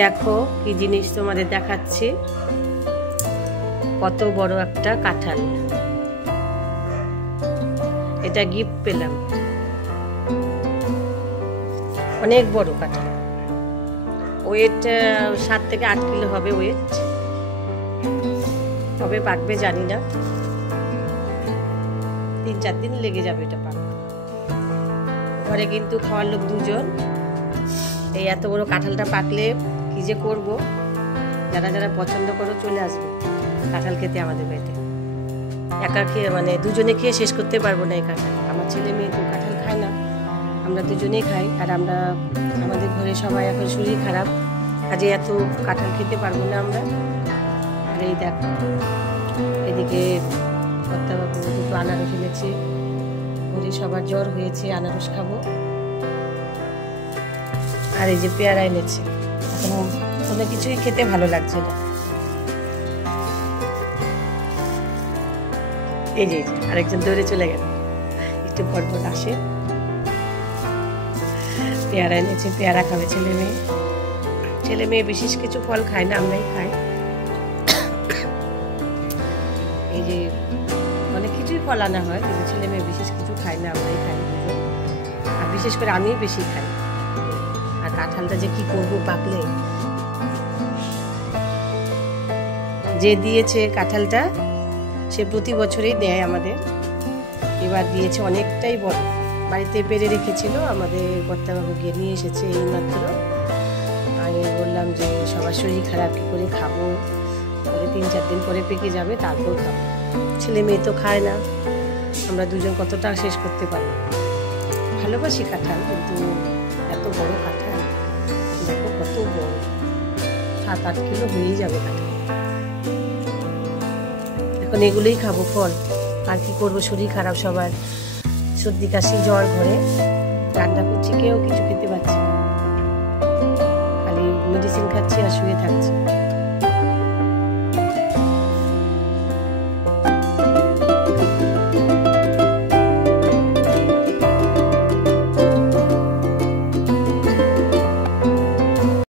দেখো কি জিনিস তোমাদের দেখাচ্ছি, কত বড় একটা কাঁঠাল। এটা গিফট পেলাম, অনেক বড় কাঁঠাল। ওয়েট 7 থেকে 8 কিলো হবে ওয়েট। কবে পাকবে জানি না, 3-4 দিন লেগে যাবে এটা পাকতে। ঘরে কিন্তু খাওয়ার লোক 2 জন। এই এত বড় কাঁঠালটা পাকলে কি যে করব, যারা যারা পছন্দ করো চলে আসবে কাঁঠাল খেতে আমাদের বাড়িতে। একা খেয়ে মানে 2 জনে খেয়ে শেষ করতে পারবো না এই কাঁঠাল। আমার ছেলে মেয়ে তো কাঁঠাল খায় না, আমরা 2 জনেই খাই। আর আমাদের ঘরে সবাই এখন শরীর খারাপ, কাজে এত কাঁঠাল খেতে পারবো না আমরা। আর এই দেখো এদিকে কর্তাবাবু 2টো আনারস এনেছে, ঘরে সবার জ্বর হয়েছে, আনারস খাবো। আর এই যে পেয়ারা এনেছে, এখন কোনো কিছুই খেতে ভালো লাগছে না। এই যে আরেকজন দৌড়ে চলে গেল, একটু পর পর আসে। পেয়ারা এনেছে, পেয়ারা খাবে ছেলে মেয়ে। ছেলে মেয়ে বিশেষ কিছু ফল খায় না, আমরাই খাই। এই যে অনেক কিছুই ফল আনা হয়, কিন্তু ছেলে মেয়ে বিশেষ কিছু খায় না, আমরাই খাই দুজন। আর বিশেষ করে আমি বেশি খাই। আর কাঁঠালটা যে কি করবো পাকলে। যে দিয়েছে কাঁঠালটা সে প্রতি বছরই দেয় আমাদের, এবার দিয়েছে অনেকটাই বড়। বাড়িতে পেরে রেখেছিল, আমাদের কর্তাবাবু গিয়ে নিয়ে এসেছে এই মাত্র। আমি বললাম যে সবার শরীর খারাপ, কি করে খাবো, পরে 3-4 দিন পরে পেকে যাবে, তারপর খাবো। ছেলে মেয়ে তো খায় না, আমরা 2 জন কতটা শেষ করতে পারি। ভালোবাসি কাঁঠাল, কিন্তু এত বড় কাঁঠাল দেখো, কত বড়, 7-8 কিলো হয়েই যাবে কাঁঠাল। এখন এগুলোই খাবো ফল, আর কি করবো, শরীর খারাপ সবার, সর্দি কাশি জ্বর ঘরে। রান্না করছি, কেউ কিছু খেতে পারছি না, খালি মেডিসিন খাচ্ছি আর শুয়ে থাকছি।